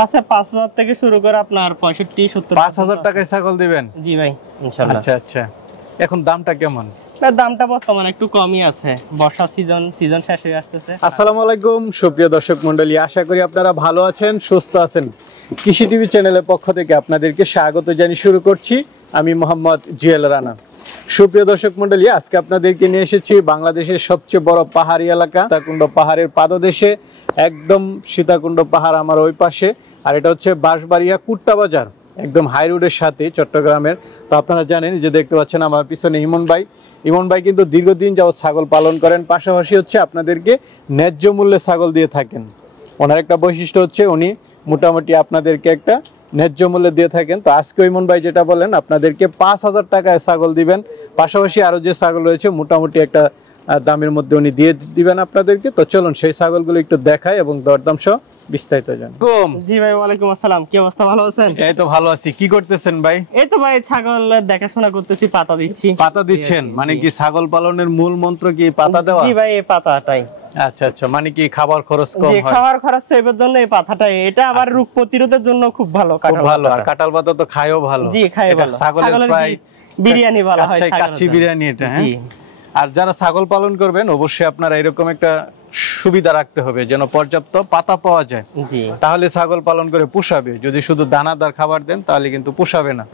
আচ্ছা 5000 থেকে শুরু করে আপনার 65 70 5000 টাকায় ছাগল দিবেন? জি ভাই ইনশাআল্লাহ। আচ্ছা আচ্ছা, এখন দামটা কেমন? দামটা বর্তমানে একটু কমই আছে, বর্ষা সিজন শেষ হয়ে আসতেছে। আসসালামু আলাইকুম সুপ্রিয় দর্শক মণ্ডলী, আশা করি আপনারা ভালো আছেন, সুস্থ আছেন। কৃষি টিভি চ্যানেলের পক্ষ থেকে আপনাদেরকে স্বাগত জানিয়ে শুরু করছি আমি মোহাম্মদ জুয়েল রানা। সুপ্রিয় দর্শক মণ্ডলী, আজকে আপনাদেরকে নিয়ে এসেছি বাংলাদেশের সবচেয়ে বড় পাহাড়ি এলাকা সীতাকুণ্ড পাহাড়ের পাদদেশে। একদম সীতাকুণ্ড পাহাড় আমার ওই পাশে, আর এটা হচ্ছে বাঁশবাড়িয়া কুট্টা বাজার, একদম হাই রোডের সাথে চট্টগ্রামের। তো আপনারা জানেন যে দেখতে পাচ্ছেন আমার পিছনে ইমন ভাই কিন্তু দীর্ঘদিন যাবত ছাগল পালন করেন, পাশাপাশি হচ্ছে আপনাদেরকে ন্যায্য মূল্যে ছাগল দিয়ে থাকেন। ওনার একটা বৈশিষ্ট্য হচ্ছে উনি মোটামুটি আপনাদেরকে একটা ন্যায্য মূল্যে দিয়ে থাকেন। তো আজকে ইমন ভাই যেটা বলেন আপনাদেরকে 5000 টাকায় ছাগল দিবেন, পাশাপাশি আরো যে ছাগল রয়েছে মোটামুটি একটা দামের মধ্যে উনি দিয়ে দিবেন আপনাদেরকে। তো চলুন সেই ছাগলগুলো একটু দেখাই এবং দরদাম সহ বিস্তারিত জানি। জি ভাই, ওয়ালাইকুম আসসালাম, কি অবস্থা, ভালো আছেন? এই তো ভালো আছি। কি করতেছেন ভাই? এই তো ভাই ছাগল দেখাশোনা করতেছি, পাতা দিচ্ছি। পাতা দিচ্ছেন? মানে কি ছাগল পালনের মূল মন্ত্র কি পাতা দেওয়া? জি ভাই, এই পাতাটাই। আচ্ছা আচ্ছা, মানে কি খাবার খরচ কম হয়? খাবার খরচ সেভের জন্য এই পাতাটাই, এটা আবার রোগ প্রতিরোধের জন্য খুব ভালো। ভালো, আর কাঁঠাল পাতা তো খায়ও ভালো। জি খায় ভালো, ছাগলের প্রায় বিরিয়ানি বলা হয়, কাচ্চি বিরিয়ানি এটা। হ্যাঁ, আর যারা ছাগল পালন করবেন অবশ্যই আপনারা এরকম একটা সুবিধা রাখতে হবে যেন পর্যাপ্ত পাতা পাওয়া যায়। তাহলে ছাগল পালন করে পোষাবে। যদি শুধু দানাদার খাবার দেন তাহলে কিন্তু পোষাবে না।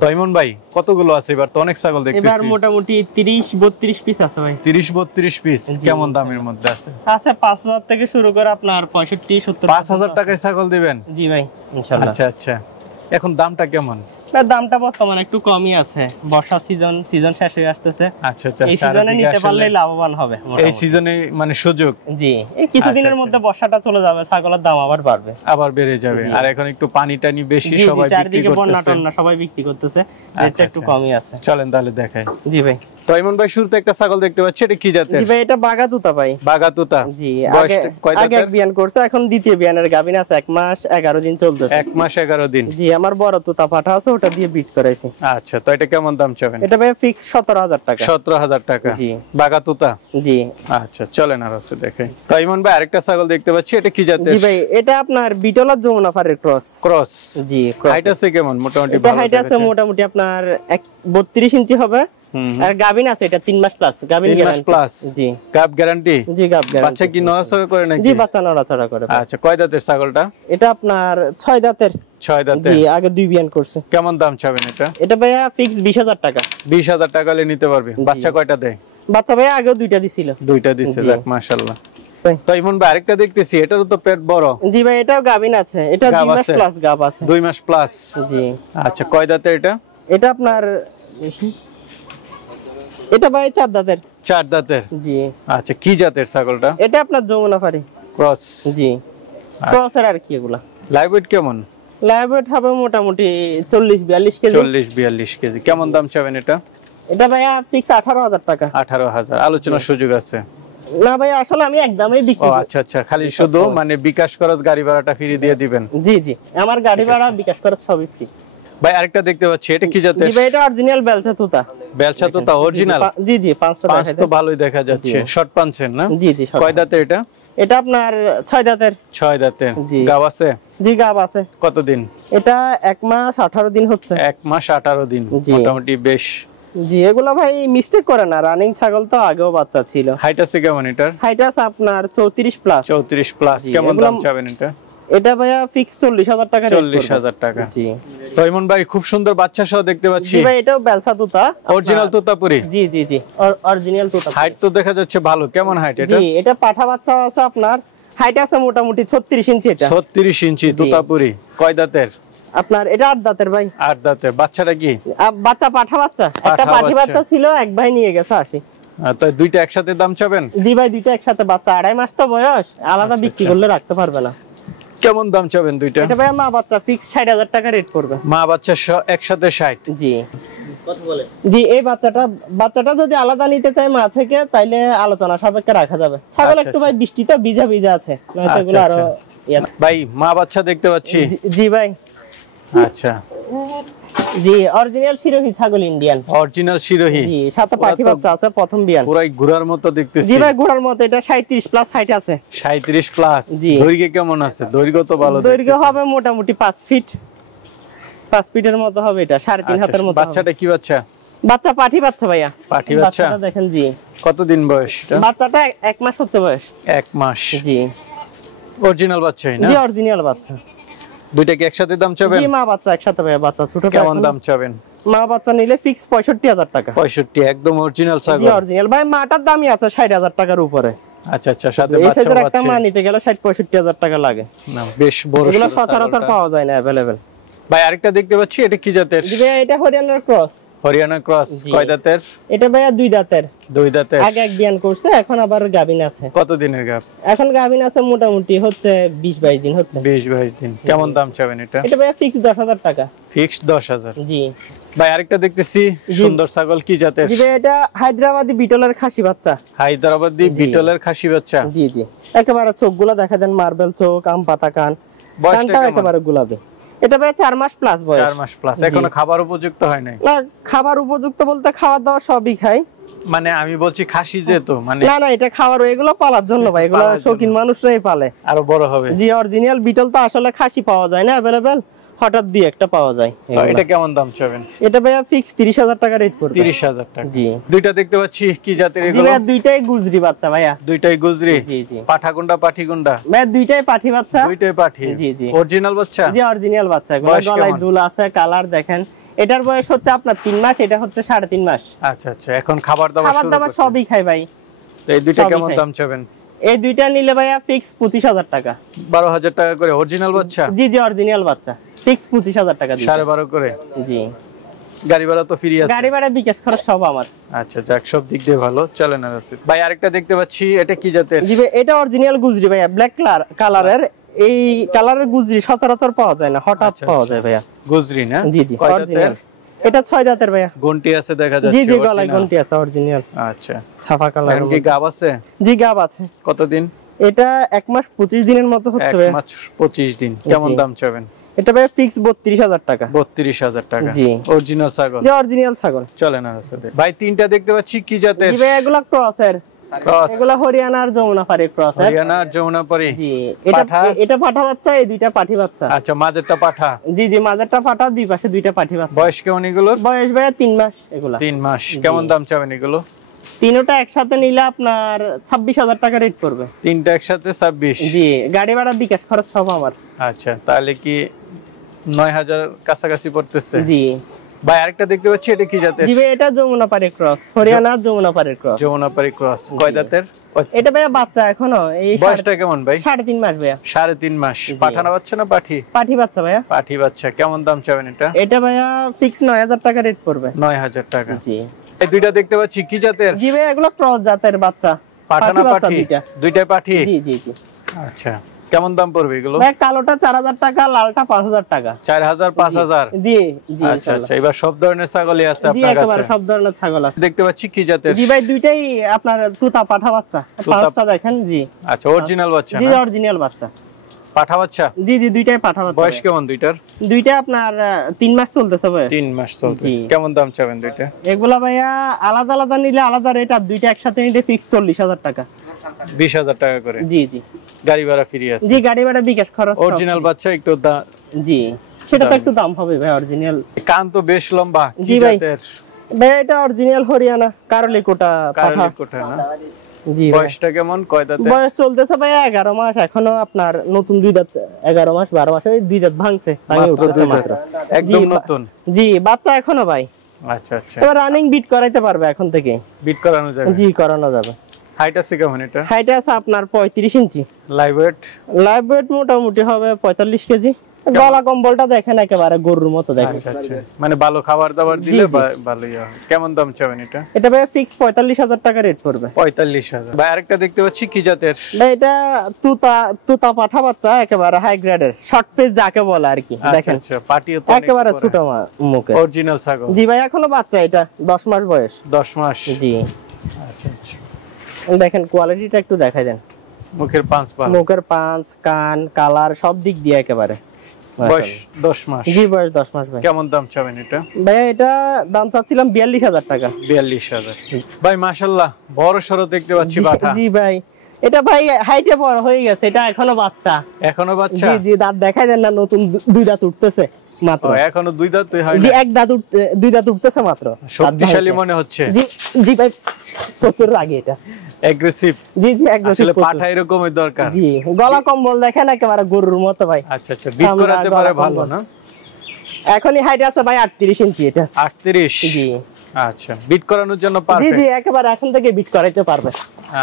তো ইমন ভাই কতগুলো আছে এবার? তো অনেক ছাগল দেখতেছি। এবার মোটামুটি 30-32 পিস আছে ভাই। 30-32 পিস। কেমন দামের মধ্যে আছে? আচ্ছা 5000 থেকে শুরু করে আপনার 65-70। 5000 টাকায় ছাগল দিবেন? জি ভাই ইনশাআল্লাহ। আচ্ছা আচ্ছা, এখন দামটা কেমন? দামটা বর্তমানে একটু কমই আছে, বর্ষা সিজন শেষ হয়ে আসতেছে। আচ্ছা আচ্ছা, এই সিজনে নিতে পারলে লাভবান হবে। এই সিজনে মানে সুযোগ। জি, এই কিছুদিনের মধ্যে বর্ষাটা চলে যাবে, ছাগলের দাম আবার বাড়বে, আবার বেড়ে যাবে। আর এখন একটু পানি টানি বেশি, সবাই বিক্রি করতেছে, বন্যা টন্যা সবাই বিক্রি করতেছে, রেটটা একটু কমই আছে। চলেন তাহলে দেখাই। জি ভাই। তো ইমন ভাই শুরুতে একটা ছাগল দেখতে পাচ্ছি, এটা কি জাতের? জি ভাই, এটা বাগাতুতা ভাই। বাগাতুতা। জি, আগে এক বিয়ান করছে, এখন দ্বিতীয় বিয়ানের গাভিন আছে, 1 মাস 11 দিন চলতেছে। 1 মাস 11 দিন। জি, আমার বড় তুতা পাঠা আছে, ওটা দিয়ে বিট করাইছি। আচ্ছা, তো এটা কেমন দাম চাবেন? এটা ভাই ফিক্স 17000 টাকা। 17000 টাকা। জি, বাগাতুতা। জি আচ্ছা, চলেন আর আছে দেখাই। তো ইমন ভাই আরেকটা ছাগল দেখতে পাচ্ছি, এটা কি জাতের? জি ভাই, এটা আপনার বিটল আর যমুনাপাড়ার ক্রস। জি, হাইট আছে কেমন? মোটামুটি ভালো হাইট আছে, মোটামুটি আপনার 32 ইঞ্চি হবে। আর গাবিন আছে, এটা 3 মাস প্লাস গাবিন গ্যারান্টি প্লাস। জি, গাব গ্যারান্টি। জি, গাব গ্যারান্টি। বাচ্চা কি নড়াচড়া করে নাকি? জি, বাচ্চা নড়াচড়া করে। আচ্ছা, কয় দাঁতের ছাগলটা? এটা আপনার 6 দাঁতের। 6 দাঁতের। জি, আগে 2 বিয়ান করছে। কেমন দাম চাবেন এটা? এটা ভাইয়া ফিক্স 20000 টাকা। 20000 টাকা হলে নিতে পারবে। বাচ্চা কয়টা দেয়? বাচ্চা ভাইয়া আগে 2টা দিছিল। 2টা দিছে, যাক মাশাআল্লাহ। তো ইমন ভাই আরেকটা দেখতেছি, এটারও তো পেট বড়। জি ভাই, এটাও গাবিন আছে, এটা 2 মাস প্লাস গাব আছে। 2 মাস প্লাস। জি। আচ্ছা, কয় দাঁতের এটা? এটা আপনার এটা ভাই 4 দাঁতের। 4 দাঁতের। জি। আচ্ছা, কি জাতের ছাগলটা? এটা আপনার যমুনাপাড়ি ক্রস। জি, ক্রসের আর কি এগুলা। লাইভ ওয়েট কেমন? লাইভ ওয়েট হবে মোটামুটি 40-42 কেজি। 40-42 কেজি। কেমন দাম চাবেন এটা? এটা ভাইয়া ফিক্স 18000 টাকা। 18000। আলোচনার সুযোগ আছে? না ভাই, আসলে আমি একদমই বিক্রি। ও আচ্ছা আচ্ছা, খালি শুধু মানে বিকাশ খরচ, গাড়ি ভাড়াটা ফ্রি দিয়ে দিবেন? জি জি, আমার গাড়ি ভাড়া বিকাশ খরচ সবই ফ্রি। ভাই আরেকটা দেখতে পাচ্ছি, এটা কি জাতের? জি ভাই, এটা অরিজিনাল বেলচা তুতা। বেলচা তুতা অরিজিনাল? জি জি, পাঁচটা তো ভালোই দেখা যাচ্ছে। শর্ট পাঞ্চেন না? জি জি। কয় দাঁতের এটা? এটা আপনার 6 দাঁতের। 6 দাঁতের। গাব আছে? জি, গাব আছে। কতদিন? এটা 1 মাস 18 দিন হচ্ছে। 1 মাস 18 দিন, মোটামুটি বেশ। জি, এগুলো ভাই মিস্টেক করে না, রানিং ছাগল তো আগেও বাচ্চা ছিল। হাইট আছে কেমন এটার? হাইট আছে আপনার 34 প্লাস। 34 প্লাস। কেমন দাম চাবেন এটা? এটা ভাইয়া ফিক্স 40000 টাকা। 40000 টাকা। জি। তো ইমন ভাই খুব সুন্দর বাচ্চা সহ দেখতে পাচ্ছি। জি ভাই, এটাও বেলসা তুতা, অরিজিনাল তুতাপুরি। জি জি জি, অরিজিনাল তুতা। হাইট তো দেখা যাচ্ছে ভালো। কেমন হাইট এটা? জি, এটা পাঠা বাচ্চা আছে আপনার, হাইট আছে মোটামুটি 36 ইঞ্চি। এটা 36 ইঞ্চি তুতাপুরি। কয় দাঁতের? আপনার এটা 8 দাঁতের ভাই। 8 দাঁতের। বাচ্চাটা কি? বাচ্চা পাঠা বাচ্চা, একটা পাঠি বাচ্চা ছিল, এক ভাই নিয়ে গেছে 80। তো দুইটা একসাথে দাম চাবেন? জি ভাই, দুইটা একসাথে। বাচ্চা 2.5 মাস তো বয়স, আলাদা বিক্রি করলে রাখতে পারবে না। কেমন দাম চাবেন দুইটা? এটা ভাই মা বাচ্চা ফিক্স 60000 টাকা রেট পড়বে। মা বাচ্চা একসাথে 60? জি। কত বলে? জি, এই বাচ্চাটা যদি আলাদা নিতে চাই মা থেকে, তাইলে আলোচনা সাপেক্ষে রাখা যাবে। ছাগল একটু ভাই বৃষ্টিতে ভিজা আছে, নয়তো এগুলো আরো। ভাই মা বাচ্চা দেখতে পাচ্ছি। জি ভাই। আচ্ছা, জি অরিজিনাল শিরোহী ছাগল ইন্ডিয়ান। অরিজিনাল শিরোহী। জি সাথে পাঠি বাচ্চা আছে প্রথম বিয়ান। পুরাই ঘোড়ার মতো দেখতেছি। জি ভাই ঘোড়ার মতো, এটা 37 প্লাস হাইট আছে। 37 প্লাস। জি। দৈর্ঘ্য কেমন আছে? দৈর্ঘ্য তো ভালো। দৈর্ঘ্য হবে মোটামুটি 5 ফিট, 5 ফিটের মতো হবে, এটা 3.5 হাতের মতো। বাচ্চাটা কি বাচ্চা? বাচ্চা পাঠি বাচ্চা ভাইয়া। পাঠি বাচ্চা। বাচ্চাটা দেখেন। জি কতদিন বয়স এটা? বাচ্চাটা 1 মাস হচ্ছে বয়স। 1 মাস। জি অরিজিনাল বাচ্চাই না? জি অরিজিনাল বাচ্চা। দুইটা কি একসাথে দাম চাবেন? জি মা বাচ্চা একসাথে ভাইয়া। বাচ্চা ছোট। কেমন দাম চাবেন? মা বাচ্চা নিলে ফিক্স 65,000 টাকা। 65 একদম অরিজিনাল ছাগল। জি অরিজিনাল ভাই। মাটার দামই আছে 60,000 টাকার উপরে। আচ্ছা আচ্ছা, সাথে এই বাচ্চা সাইজের একটা বাচ্চা। মা নিতে গেলে 60-65,000 টাকা লাগে। না বেশ বড়। এগুলো সচরাচর পাওয়া যায় না अवेलेबल। ভাই আরেকটা দেখতে পাচ্ছি, এটা কি জাতের? জি ভাই এটা হরিয়ানার ক্রস। হরিয়ানা ক্রস। জি। কয় দাঁতের? এটা ভাইয়া 2 দাঁতের। 2 দাঁতের। আগে এক বিয়ান করছে, এখন আবার গাবিন আছে। কত দিনের গাব? এখন গাবিন আছে মোটামুটি হচ্ছে 20-22 দিন হচ্ছে। 20-22 দিন। কেমন দাম চাবেন এটা? এটা ভাইয়া ফিক্স 10,000 টাকা। ফিক্সড 10,000। জি ভাই আরেকটা দেখতেছি, সুন্দর ছাগল, কি জাতের? জি ভাই এটা হায়দ্রাবাদি বিটলের খাসি বাচ্চা। হায়দ্রাবাদি জি। বিটলের খাসি বাচ্চা। জি জি একেবারে চোখগুলো দেখা দেন, মার্বেল চোখ, আম পাতা কান, বয়সটা কানটা কেমন? একেবারে গোলাপি। এটা ভাই 4 মাস প্লাস বয়স। 4 মাস প্লাস। জি। এখনো খাবার উপযুক্ত হয় নাই? না খাবার উপযুক্ত বলতে খাওয়া দাওয়া সবই খায়। মানে আমি বলছি খাসি যেহেতু, মানে না না এটা খাওয়ার, এগুলো পালার জন্য ভাই, এগুলো পালার জন্য। শৌখিন মানুষরাই পালে। আরো বড় হবে। জি অরিজিনাল বিটল তো আসলে খাসি পাওয়া যায় না अवेलेबल, হঠাৎ দিয়ে একটা পাওয়া যায়। তো এটা কেমন দাম চাবেন? এটা ভাইয়া ফিক্স 30,000 টাকা রেট পড়বে। 30,000 টাকা। জি দুইটা দেখতে পাচ্ছি, কি জাতের জি এগুলো? ভাইয়া দুইটাই গুজরি বাচ্চা ভাইয়া। দুইটাই গুজরি। জি জি পাঠা কোনটা পাঠি কোনটা? ভাইয়া দুইটাই পাঠি বাচ্চা। দুইটাই পাঠি। জি জি অরিজিনাল বাচ্চা। জি অরিজিনাল বাচ্চা। বয়স গলায় কেমন? দুল আছে, কালার দেখেন। এটার বয়স হচ্ছে আপনার 3 মাস, এটা হচ্ছে 3.5 মাস। আচ্ছা আচ্ছা, এখন খাবার দাবার খাবার শুরু দাবার করছে। সবই খায় ভাই। তো এই দুইটা সবই কেমন খায়। দাম চাবেন? এই দুইটা নিলে ভাইয়া ফিক্স 25,000 টাকা। 12,000 টাকা করে অরিজিনাল বাচ্চা? জি জি অরিজিনাল বাচ্চা ফিক্স 25,000 টাকা দিচ্ছি। 12.5 করে। জি গাড়ি ভাড়া তো ফ্রি আছে? গাড়ি ভাড়া বিকাশ খরচ সব আমার। আচ্ছা যাক, সব দিক দিয়ে ভালো। চলেন আর আছে। ভাই আরেকটা দেখতে পাচ্ছি, এটা কি জাতের? জি ভাই এটা অরিজিনাল গুজরি ভাইয়া, ব্ল্যাক কালারের। এই কালারের গুজরি সচরাচর পাওয়া যায় না, হঠাৎ আচ্ছা, পাওয়া আচ্ছা। যায় ভাইয়া। গুজরি না? জি জি কয় অরিজিনাল। দাঁতের? এটা 6 দাঁতের ভাইয়া। গন্টি আছে দেখা জি যাচ্ছে। জি গলায় original? গন্টি আছে অরিজিনাল। আচ্ছা। ছাপা কালার। এখন কি গাব আছে? জি গাব আছে। কতদিন? এটা 1 মাস 25 দিনের মতো হচ্ছে 1 ভাইয়া। মাস 25 দিন। কেমন জি। দাম চাবেন? এটা ভাইয়া ফিক্স 32,000 টাকা। 32,000 টাকা। জি। অরিজিনাল ছাগল। জি অরিজিনাল ছাগল। চলেন আর আছে। ভাই তিনটা দেখতে পাচ্ছি, কি জাতের? জি ভাই এগুলা ক্রসের। ক্রস। এগুলা হরিয়ানার যমুনাপাড়ির ক্রসের। হরিয়ানা আর যমুনাপাড়ি। জি এটা পাঠা? এটা পাঠা বাচ্চা, এই দুইটা পাঠি বাচ্চা। আচ্ছা, মাঝেরটা পাঠা। জি জি মাঝেরটা পাঠা, দুই পাশে দুইটা পাঠি বাচ্চা। বয়স কেমন এগুলোর? বয়স ভাইয়া 3 মাস এগুলা। 3 মাস। কেমন দাম চাবেন এগুলো? তিনটা একসাথে নিলে আপনার 26,000 টাকা রেট পড়বে। তিনটা একসাথে 26? জি গাড়ি ভাড়া বিকাশ খরচ সব আমার। আচ্ছা, তাহলে কি 9,000 কাছাকাছি পড়তেছে? জি ভাই আরেকটা দেখতে পাচ্ছি, এটা কি জাতের? জি ভাই এটা যমুনাপাড়ির ক্রস, হরিয়ানার যমুনাপাড়ির ক্রস। যমুনাপাড়ি ক্রস। কয় জি। দাঁতের? এটা ভাইয়া বাচ্চা এখনো, এই বয়সটা কেমন ভাই? 3.5 মাস ভাইয়া। 3.5 মাস। জি। পাঠানো বাচ্চা না পাঠি? পাঠি বাচ্চা ভাইয়া। পাঠি বাচ্চা। কেমন দাম চাবেন এটা? এটা ভাইয়া ফিক্স 9,000 টাকা রেট পড়বে। 9,000 টাকা। জি এই দুইটা দেখতে পাচ্ছি, কি জাতের? জি ভাইয়া এগুলো ক্রস জাতের বাচ্চা। পাঠা না বাচ্চা পাঠি? দুইটা। দুইটাই পাঠি? জি জি জি আচ্ছা, কেমন দাম পড়বে এগুলো? ভাই কালোটা 4,000 টাকা, লালটা 5,000 টাকা। 4,000 5,000? জি জি আচ্ছা আচ্ছা, এবার সব ধরনের ছাগলই আছে জি আপনার একেবারে কাছে? সব ধরনের ছাগল আছে। দেখতে পাচ্ছি, কি জাতের? জি ভাই দুইটাই আপনার তুতা পাঠা বাচ্চা। পাঁচটা দেখেন। জি আচ্ছা, অরিজিনাল বাচ্চা জি না? অরিজিনাল বাচ্চা। পাঠা বাচ্চা? জি জি দুইটাই পাঠা বাচ্চা। বয়স কেমন দুইটার? দুইটা আপনার 3 মাস চলতেছে ভাই। 3 মাস চলতেছে। জি। কেমন দাম চাবেন দুইটা? এগুলা ভাইয়া আলাদা আলাদা নিলে আলাদা রেট, আর দুইটা একসাথে নিলে ফিক্স 40,000 টাকা। 20,000 টাকা করে। জি জি গাড়ি ভাড়া ফ্রি আছে? জি গাড়ি ভাড়া বিকাশ খরচ সব অরিজিনাল free। বাচ্চা একটু জি সেটা তো দাম। একটু দাম হবে ভাই অরিজিনাল। কান তো বেশ লম্বা। কি জি ভাই। জাতের? ভাই এটা অরিজিনাল হরিয়ানা কারলিকোটা পাঠা। কারলিকোটা না? জি ভাই। বয়সটা কেমন? কয় দাঁতে? বয়স চলতেছে ভাই 11 মাস এখনো, আপনার নতুন 2 দাঁত। 11 মাস 12 মাসে 2 দাঁত ভাঙছে, ভাঙে মাত্র উঠেছে 2 দাঁত। মাত্র। একদম জি, নতুন? জি বাচ্চা এখনো ভাই। আচ্ছা আচ্ছা, এবার রানিং বিট করাইতে পারবে এখন থেকে। বিট করানো যাবে? জি করানো যাবে। হাইট আছে কেমন এটা? হাইট আছে আপনার 35 inch. Live weight? Live weight মোটামুটি হবে 45 কেজি। গলা কম্বলটা দেখেন একেবারে গরুর মতো দেখেন। আচ্ছা আচ্ছা, মানে ভালো খাবার দাবার জি, দিলে জি। ভালোই হবে। কেমন দাম চাবেন এটা? এটা ভাই ফিক্স 45,000 টাকা রেট পড়বে। 45,000। ভাই আরেকটা দেখতে পাচ্ছি, কি জাতের? ভাই এটা তুতা পাঠা বাচ্চা, একেবারে হাই গ্রেডের শর্ট পেজ যাকে বলে আর কি। দেখেন আচ্ছা, পাটিও তো একেবারে ছোট মুখে। অরিজিনাল ছাগল? জি ভাই এখনো বাচ্চা, এটা 10 মাস বয়স। 10 মাস। জি আচ্ছা আচ্ছা, দেখেন কোয়ালিটিটা একটু দেখাই দেন। মুখের পাঁচ পা? মুখের পাঁচ, কান, কালার সব দিক দিয়ে একেবারে। বয়স 10 মাস। জি বয়স 10 মাস ভাই। কেমন দাম চাবেন এটা? ভাই এটা দাম চাচ্ছিলাম 42000 টাকা। 42000। ভাই মাশাআল্লাহ বড় সরো দেখতে পাচ্ছি বাটা। জি ভাই এটা ভাই হাইটে বড় হয়ে গেছে, এটা এখনো বাচ্চা। এখনো বাচ্চা? জি জি দাঁত দেখাই দেন না, নতুন 2 দাঁত উঠতেছে মাত্র। এখনো 2 দাঁত হয় না? জি 2 দাঁত উঠতেছে মাত্র। শক্তিশালী মনে হচ্ছে। জি জি ভাই প্রচুর রাগী এটা, এগ্রেসিভ। জি জি এগ্রেসিভ। আসলে পাঠা এরকমই দরকার। জি গলা কম্বল দেখেন একেবারে গরুর মতো ভাই। আচ্ছা আচ্ছা বিট করাতে পারে ভালো না? এখনই হাইট আছে ভাই 38 ইঞ্চি এটা। 38? জি আচ্ছা বিট করানোর জন্য পারফেক্ট। জি জি একেবারে এখন থেকে বিট করাইতে পারবে।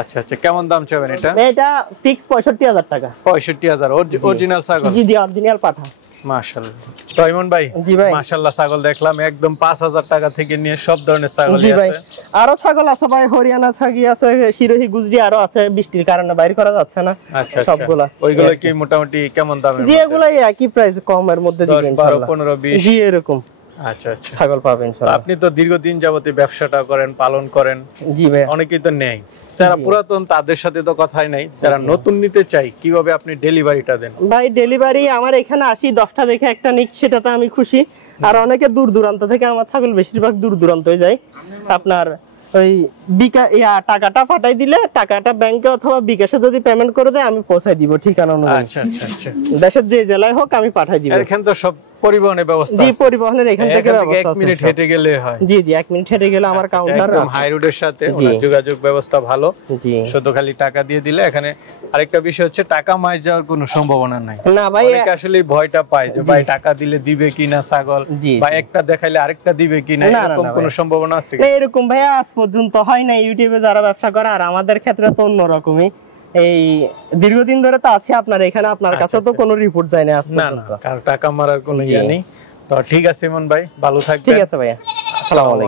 আচ্ছা আচ্ছা কেমন দাম চাবেন এটা? এটা ফিক্স 65000 টাকা। 65000 অরিজিনাল ছাগল? জি জি অরিজিনাল পাঠা। মাশাআল্লাহ। তৈমন ভাই, জি ভাই মাশাআল্লাহ ছাগল দেখলাম একদম 5000 টাকা থেকে নিয়ে সব ধরনের ছাগলই আছে। আরো ছাগল আছে ভাই, হরিয়ানা ছাগি আছে, সিরোহি গুজরি আরো আছে, বৃষ্টির কারণে বাইরে করা যাচ্ছে না। আচ্ছা সবগুলা ওইগুলো কি মোটামুটি কেমন দামের মধ্যে? জি এগুলাই একই প্রাইস, কমের মধ্যে দিবেন 10 12 15 20? জি এরকম। আচ্ছা আচ্ছা ছাগল পাবেন ইনশাআল্লাহ। আপনি তো দীর্ঘদিন যাবতই ব্যবসাটা করেন, পালন করেন। জি ভাই অনেকেই তো নেয়, যারা পুরাতন তাদের সাথে তো কথাই নাই, যারা নতুন নিতে চাই কিভাবে আপনি ডেলিভারিটা দেন? ভাই ডেলিভারি আমার এখানে আসি 10টা দেখে একটা নিক, সেটাতে আমি খুশি। আর অনেকে দূর দূরান্ত থেকে আমার ছাগল বেশিরভাগ দূর দূরান্ত যায়। আপনার ওই টাকাটা পাঠাই দিলে টাকাটা ব্যাংকে অথবা বিকাশে যদি পেমেন্ট করে দেয় আমি পৌঁছাই দিব ঠিকানা অনুযায়ী। আচ্ছা আচ্ছা আচ্ছা দেশের যে জেলায় হোক আমি পাঠাই দিব। এখানে তো সব পরিবহনের ব্যবস্থা জি আছে? পরিবহনের এখান থেকে ব্যবস্থা আছে। 1 মিনিট হেঁটে গেলে হয়? জি জি 1 মিনিট হেঁটে গেলে আমার কাউন্টার একদম হাই রোডের সাথে, ওনার যোগাযোগ ব্যবস্থা ভালো। জি শুধু খালি টাকা দিয়ে দিলে। এখানে আরেকটা বিষয় হচ্ছে টাকা মাইর যাওয়ার কোনো সম্ভাবনা নাই। না ভাই অনেকে আসলে ভয়টা পায় যে ভাই টাকা দিলে দিবে কিনা ছাগল, বা একটা দেখাইলে আরেকটা দিবে কিনা, এরকম কোনো সম্ভাবনা আছে? এরকম ভাই আজ পর্যন্ত হয় না। ইউটিউবে যারা ব্যবসা করে, আর আমাদের ক্ষেত্রে তো অন্যরকমই। এই দীর্ঘদিন ধরে তো আছে আপনার এখানে, আপনার কাছে তো কোনো রিপোর্ট যায় না আজ পর্যন্ত। কার টাকা মারার কোনো ইয়া নেই। তো ঠিক আছে ইমন ভাই, ভালো থাকবেন। ঠিক আছে ভাইয়া, আসসালামু আলাইকুম।